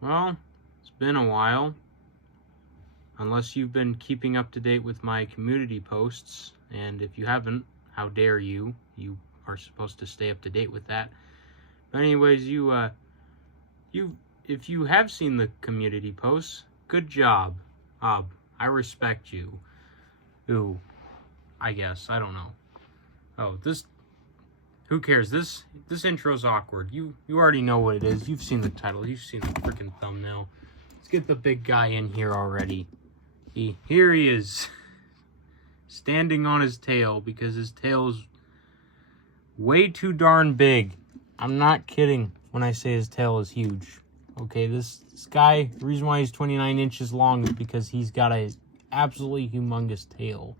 Well, it's been a while. Unless you've been keeping up to date with my community posts, and if you haven't, how dare you? You are supposed to stay up to date with that. But anyways, if you have seen the community posts, good job. I respect you. Ooh, I guess, I don't know. Oh, who cares? This intro's awkward. You already know what it is. You've seen the title. You've seen the freaking thumbnail. Let's get the big guy in here already. Here he is. Standing on his tail because his tail is way too darn big. I'm not kidding when I say his tail is huge. Okay, this guy, the reason why he's 29 inches long is because he's got a absolutely humongous tail.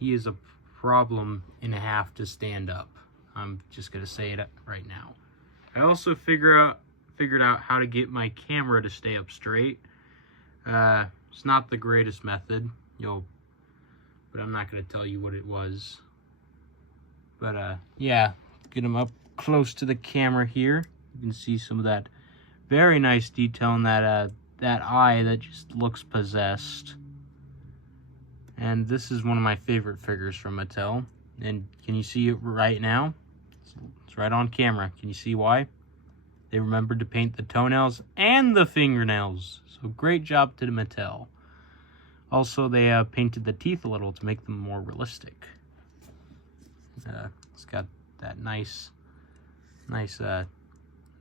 He is a problem and a half to stand up. I'm just gonna say it right now. I also figured out how to get my camera to stay up straight. It's not the greatest method, but I'm not gonna tell you what it was. But yeah, get him up close to the camera here. You can see some of that very nice detail in that eye that just looks possessed. And this is one of my favorite figures from Mattel. And can you see it right now? It's right on camera. Can you see why? They remembered to paint the toenails and the fingernails. So great job to the Mattel. Also, they painted the teeth a little to make them more realistic. It's got that nice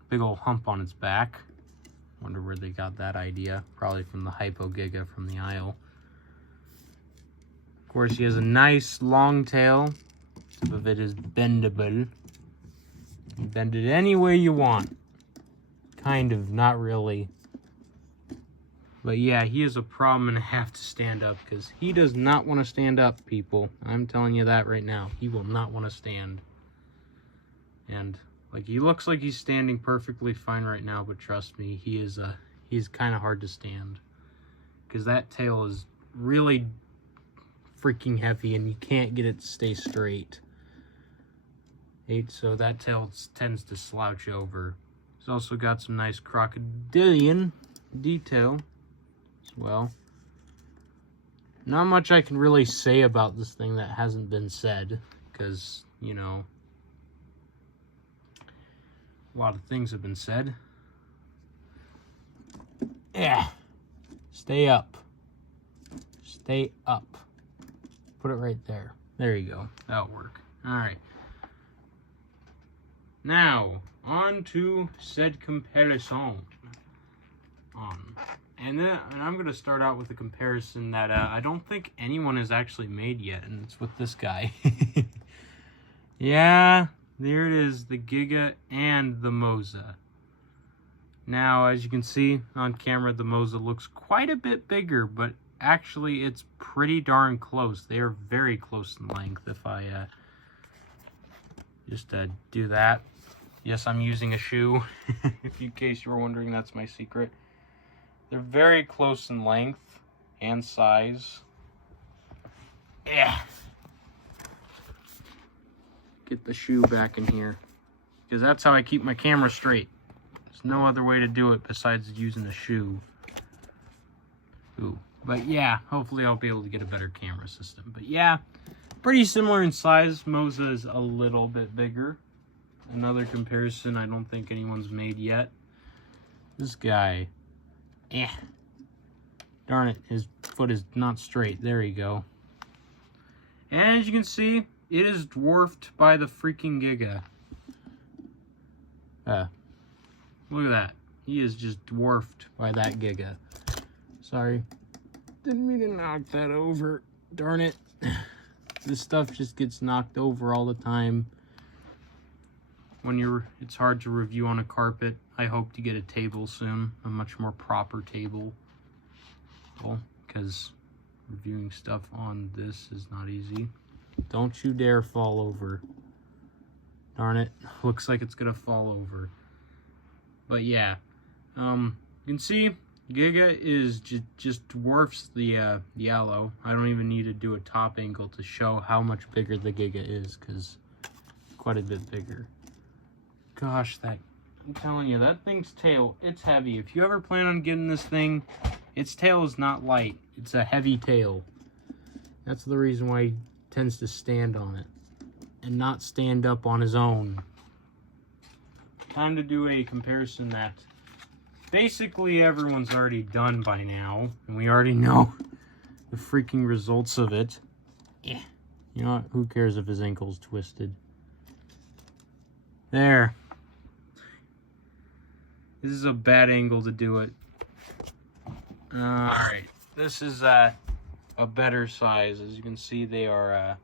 big old hump on its back. Wonder where they got that idea. Probably from the Hypo Giga from the aisle. Of course, he has a nice long tail. Tip of it is bendable. You can bend it any way you want. Kind of, not really. But yeah, he is a problem and a half to stand up because he does not want to stand up, people. I'm telling you that right now. He will not want to stand. And like, he looks like he's standing perfectly fine right now, but trust me, he's kind of hard to stand because that tail is really freaking heavy and you can't get it to stay straight. So that tail tends to slouch over. It's also got some nice crocodilian detail as well. Not much I can really say about this thing that hasn't been said, because, you know, a lot of things have been said. Yeah. Stay up. Stay up. Put it right there. There you go. That'll work. Alright. Now, on to said comparison. And I'm going to start out with a comparison that I don't think anyone has actually made yet, and it's with this guy. Yeah, there it is, the Giga and the Moza. Now, as you can see on camera, the Moza looks quite a bit bigger, but actually it's pretty darn close. They are very close in length. If I just do that. Yes, I'm using a shoe. In case you were wondering, that's my secret. They're very close in length and size. Yeah. Get the shoe back in here, because that's how I keep my camera straight. There's no other way to do it besides using a shoe. Ooh. But yeah, hopefully I'll be able to get a better camera system. But yeah, pretty similar in size. Moza is a little bit bigger. Another comparison I don't think anyone's made yet. This guy. Darn it, his foot is not straight. There you go. And as you can see, it is dwarfed by the freaking Giga. Look at that. He is just dwarfed by that Giga. Sorry. Didn't mean to knock that over. Darn it. This stuff just gets knocked over all the time. It's hard to review on a carpet. I hope to get a table soon, a much more proper table. Well, because reviewing stuff on this is not easy. Don't you dare fall over. Darn it, looks like it's gonna fall over. But yeah, you can see Giga is just dwarfs the yellow. I don't even need to do a top angle to show how much bigger the Giga is, because quite a bit bigger. Gosh, that I'm telling you, that thing's tail, it's heavy. If you ever plan on getting this thing, its tail is not light. It's a heavy tail. That's the reason why he tends to stand on it and not stand up on his own. Time to do a comparison that basically everyone's already done by now, and we already know the freaking results of it. Yeah. You know what? Who cares if his ankle's twisted? There. This is a bad angle to do it. Alright. This is a better size. As you can see, they are,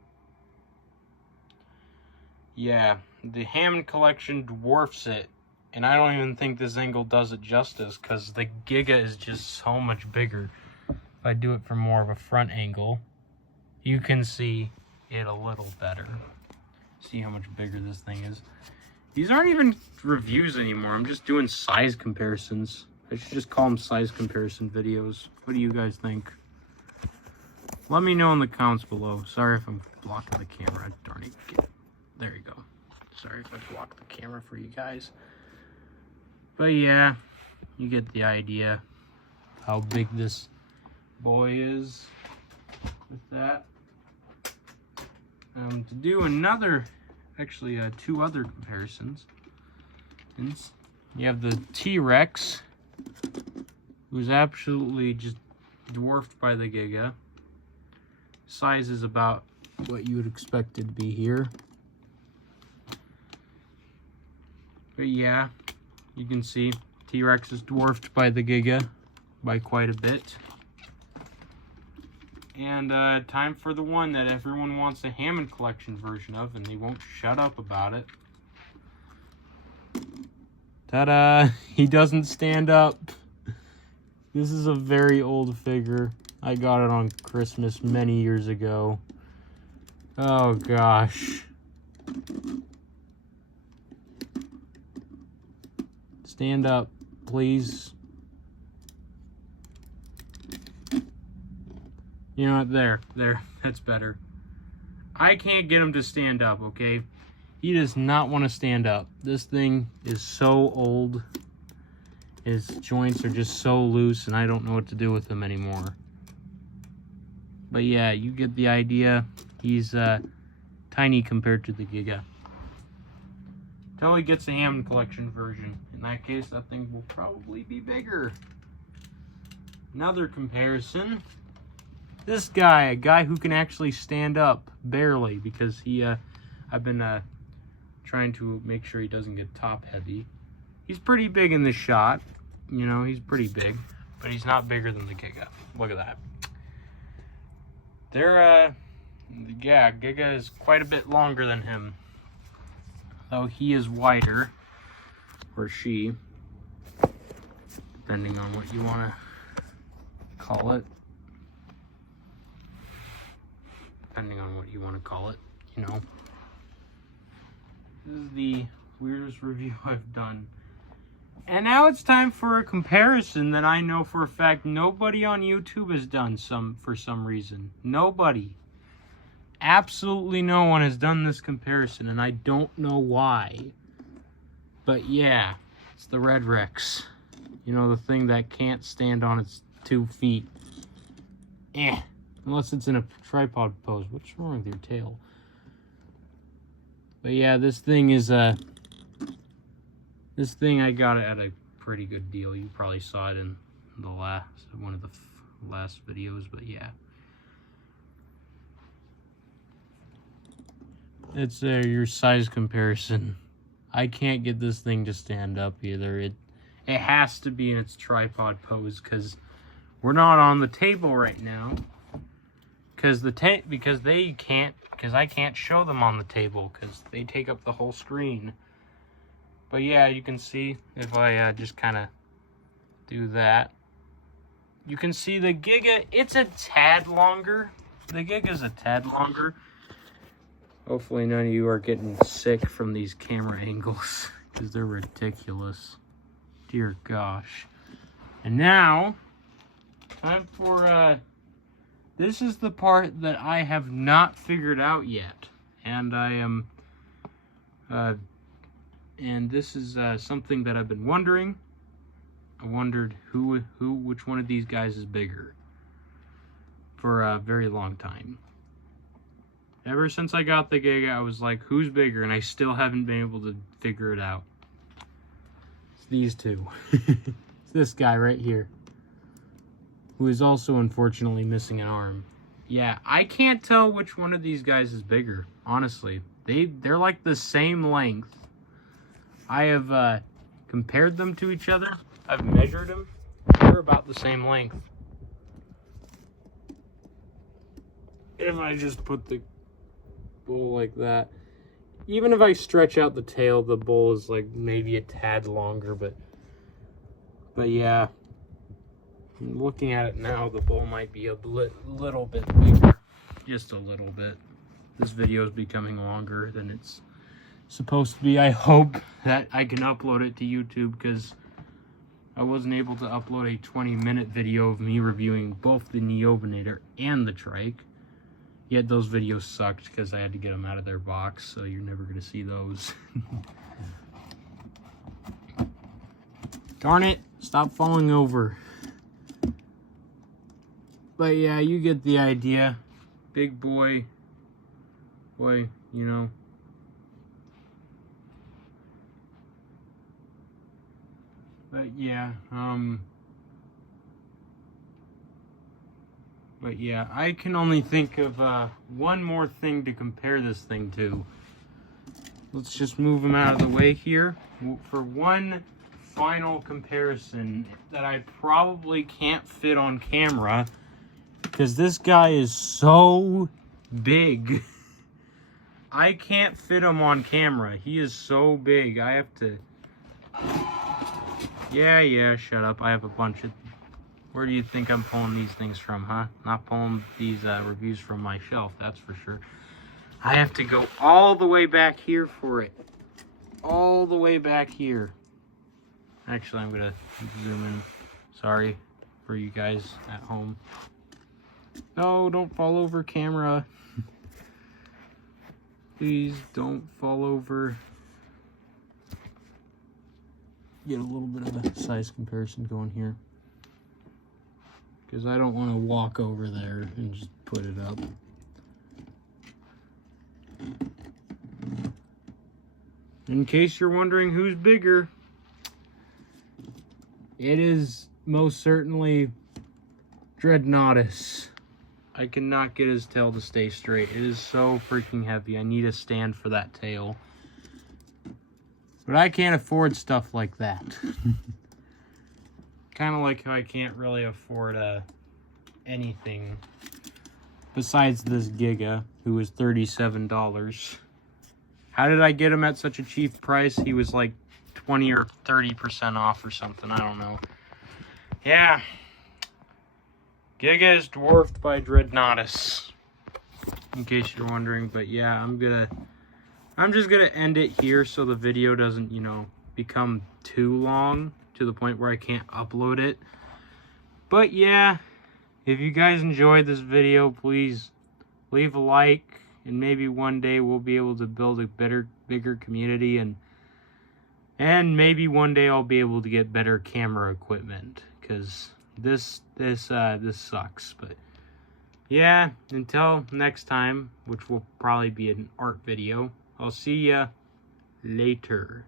yeah, the Hammond collection dwarfs it. And I don't even think this angle does it justice, because the Giga is just so much bigger. If I do it from more of a front angle, you can see it a little better. See how much bigger this thing is. These aren't even reviews anymore. I'm just doing size comparisons. I should just call them size comparison videos. What do you guys think? Let me know in the comments below. Sorry if I'm blocking the camera. Darn it. There you go. Sorry if I blocked the camera for you guys. But yeah, you get the idea how big this boy is with that. To do another, actually two other comparisons. You have the T-Rex, who's absolutely just dwarfed by the Giga. Size is about what you would expect it to be here. But yeah, you can see T-Rex is dwarfed by the Giga by quite a bit. And time for the one that everyone wants a Hammond collection version of, and they won't shut up about it. Ta-da! He doesn't stand up. This is a very old figure. I got it on Christmas many years ago. Oh gosh. Stand up, please. You know what? There. That's better. I can't get him to stand up, okay? He does not want to stand up. This thing is so old. His joints are just so loose, and I don't know what to do with him anymore. But yeah, you get the idea. He's tiny compared to the Giga. Until he gets a Hammond collection version. In that case, that thing will probably be bigger. Another comparison. This guy, a guy who can actually stand up, barely, because he, I've been trying to make sure he doesn't get top heavy. He's pretty big in this shot. You know, he's pretty big, but he's not bigger than the Giga. Look at that. They're, yeah, Giga is quite a bit longer than him. Though he is wider, or she, depending on what you want to call it. Depending on what you want to call it, you know. This is the weirdest review I've done. And now it's time for a comparison that I know for a fact nobody on YouTube has done for some reason. Nobody. Absolutely no one has done this comparison, and I don't know why. But yeah, it's the Red Rex. You know, the thing that can't stand on its 2 feet. Unless it's in a tripod pose. What's wrong with your tail? But yeah, this thing is this thing I got it at a pretty good deal. You probably saw it in the one of the last videos, but yeah. It's your size comparison. I can't get this thing to stand up either. It has to be in its tripod pose, because we're not on the table right now. Because I can't show them on the table because they take up the whole screen. But yeah, you can see if I just kind of do that. You can see the Giga, it's a tad longer. The Giga's a tad longer. Hopefully none of you are getting sick from these camera angles because they're ridiculous. Dear gosh. And now, time for, this is the part that I have not figured out yet. And I am And this is something that I've been wondering. I wondered which one of these guys is bigger for a very long time. Ever since I got the Giga, I was like, who's bigger? And I still haven't been able to figure it out. It's these two. It's this guy right here, who is also unfortunately missing an arm. Yeah, I can't tell which one of these guys is bigger, honestly. They're like the same length. I have compared them to each other. I've measured them. They're about the same length. If I just put the bull like that, even if I stretch out the tail, the bull is like maybe a tad longer, but yeah, looking at it now, the bull might be a little bit bigger, just a little bit. This video is becoming longer than it's supposed to be. I hope that I can upload it to YouTube, because I wasn't able to upload a 20-minute video of me reviewing both the Neovinator and the Trike. Yet those videos sucked because I had to get them out of their box, so you're never going to see those. Darn it, stop falling over. But yeah, you get the idea. Big boy, you know. But yeah, I can only think of one more thing to compare this thing to. Let's just move him out of the way here for one final comparison that I probably can't fit on camera, because this guy is so big. I can't fit him on camera. He is so big. I have to... Yeah, shut up. I have a bunch of... Where do you think I'm pulling these things from, huh? Not pulling these reviews from my shelf, that's for sure. I have to go all the way back here for it. All the way back here. Actually, I'm going to zoom in. Sorry for you guys at home. No, don't fall over, camera. Please don't fall over. Get a little bit of a size comparison going here, because I don't want to walk over there and just put it up. In case you're wondering who's bigger, it is most certainly Dreadnoughtus. I cannot get his tail to stay straight. It is so freaking heavy. I need a stand for that tail. But I can't afford stuff like that. Kind of like how I can't really afford anything besides this Giga, who was $37. How did I get him at such a cheap price? He was like 20 or 30% off or something. I don't know. Yeah. Giga is dwarfed by Dreadnoughtus, in case you're wondering. But yeah, I'm just gonna end it here so the video doesn't, become too long to the point where I can't upload it. But yeah, if you guys enjoyed this video, please leave a like, and maybe one day we'll be able to build a bigger community, and maybe one day I'll be able to get better camera equipment, because this sucks. But yeah, until next time, which will probably be an art video, I'll see ya later.